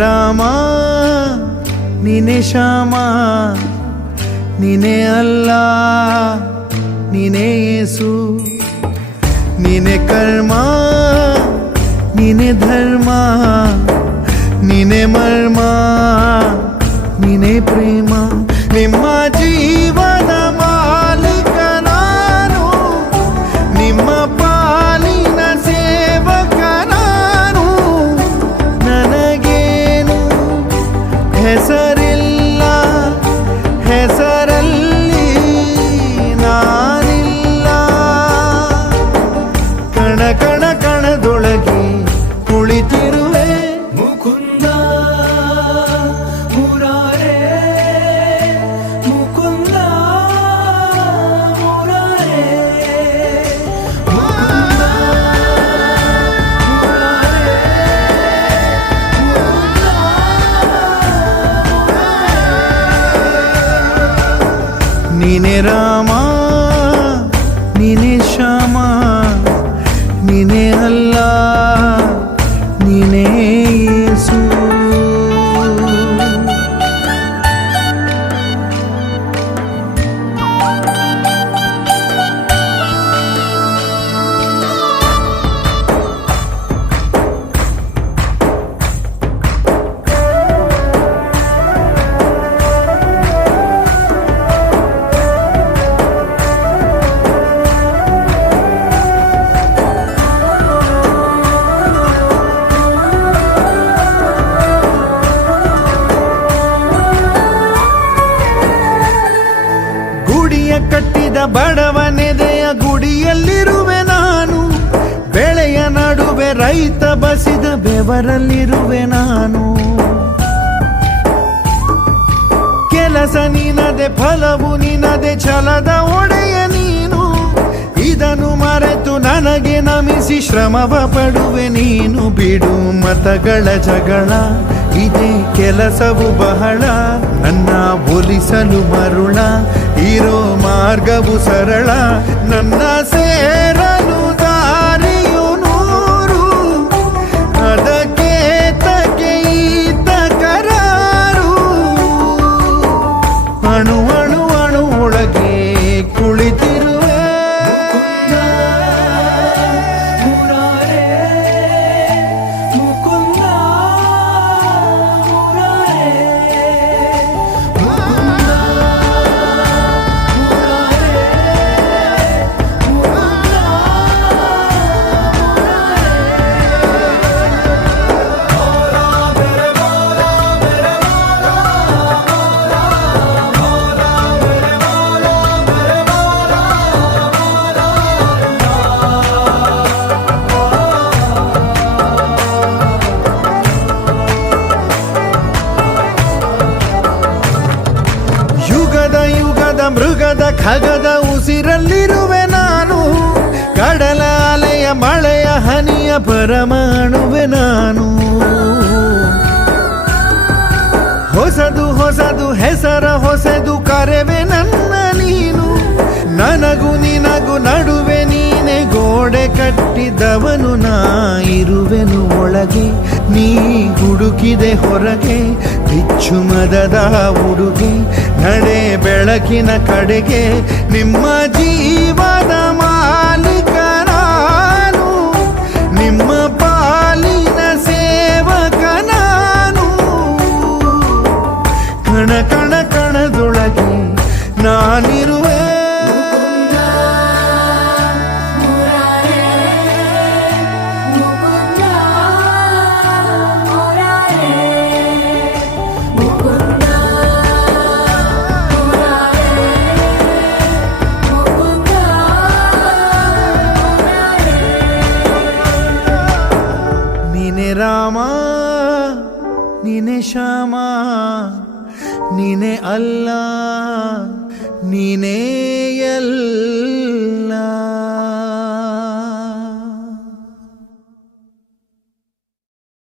ರಾಮ ನೀನೆ ಶ್ಯಾಮ, ನೀನೆ ಅಲ್ಲ ನೀನೆ ಯೇಸು, ನೀನೆ ಕರ್ಮ ನೀನೆ ಧರ್ಮ, ನೀನೆ ಮರ್ಮ ನೀನೆ ಪ್ರೇಮ. ನಿಮ್ಮ ಜೀವನ ಮಾಲೀಕ ನಾನು, ನಿಮ್ಮ ಪಾಲಿನ ಸೇವಕ ನಾನು. ನನಗೇನು ಹೆಸರಿಲ್ಲ, ಹೆಸರಲ್ಲಿ ನಾನಿಲ್ಲ. ಕಣ ಕಣ ಕಣದೊಳಗೆ ಕುಳಿತಿರುವೆ ಮುಕುಂದ ಮುರಾರೇ, ಮುಕುಂದ ಮುರಾರೇ, ಮುಕುಂದ ಮುರಾರೇ, ಮುಕುಂದ. ನೀನೆ ರಾಮ ನೀನೆ ಶ್ಯಾಮ, ನೀನೆ ಅಲ್ಲ ನೀನೇ ಯೇಸು. ಗುಡಿಯ ಕಟ್ಟಿದ ಬಡವನೆದೆಯ ಗುಡಿಯಲ್ಲಿರುವೆ ನಾನು, ಬೆಳೆಯ ನಡುವೆ ರೈತ ಬಸಿದ ಬೆವರಲ್ಲಿರುವೆ ನಾನು. ಕೆಲಸ ನಿನದೆ ಫಲವು ನಿನದೆ ಛಲದ ಒಡೆಯ ನೀನು, ಇದನ್ನು ಮರೆತು ನನಗೆ ನಮಿಸಿ ಶ್ರಮವ ಪಡುವೆ ನೀನು. ಬಿಡು ಮತಗಳ ಜಗಳ, ಇದೇ ಕೆಲಸವು ಬಹಳ, ನನ್ನ ಒಲಿಸಲು ಮರುಳ, ಇರೋ ಮಾರ್ಗವು ಸರಳ. ನನ್ನ ಸೇರಲು ದಾರಿಯು ನೂರು, ಅದಕ್ಕೆ ತಗೆ ಈತ ಕರಾರು. ಅಣು ಅಣು ಅಣು ಒಳಗೆ ಕುಳಿತಿರುವೆ ಮುರಾರೇ, ಮುಕುಂದ ಮುರಾರೇ, ಮುಕುಂದ ಮುರಾರೇ, ಮುಕುಂದ ಯುಗದ ಯುಗದ ಮೃಗದ ಖಗದ ಉಸಿರಲ್ಲಿರುವೆ ನಾನು, ಕಡಲ ಅಲೆಯ ಮಳೆಯ ಹನಿಯ ಪರಮಾಣುವೆ ನಾನು. ಹೊಸದು ಹೊಸದು ಹೆಸರ ಹೊಸದು ಕರೆವೆ ನನ್ನ ನೀನು, ನನಗೂ ನಿನಗೂ ನಡುವೆ ನೀನೆ ಗೋಡೆ ಕಟ್ಟಿದವನು. ನಾ ಇರುವೆನು ಒಳಗೆ, ನೀ ಹುಡುಕಿದೆ ಹೊರಗೆ, ಬಿಚ್ಚು ಮದದ ಉಡುಗೆ, ನಡೆ ಬೆಳಕಿನ ಕಡೆಗೆ. ನಿಮ್ಮ ಜೀವದ ಮಾಲೀಕ ನಾನು, ನಿಮ್ಮ ಪಾಲಿನ ಸೇವಕ ನಾನು. ಕಣ ಕಣ ಕಣದೊಳಗೆ ನಾನಿರುವೆ ರಾಮ ನೀನೆ ಶ್ಯಾಮ, ನೀನೆ ಅಲ್ಲ ನೀನೇ ಎಲ್ಲ.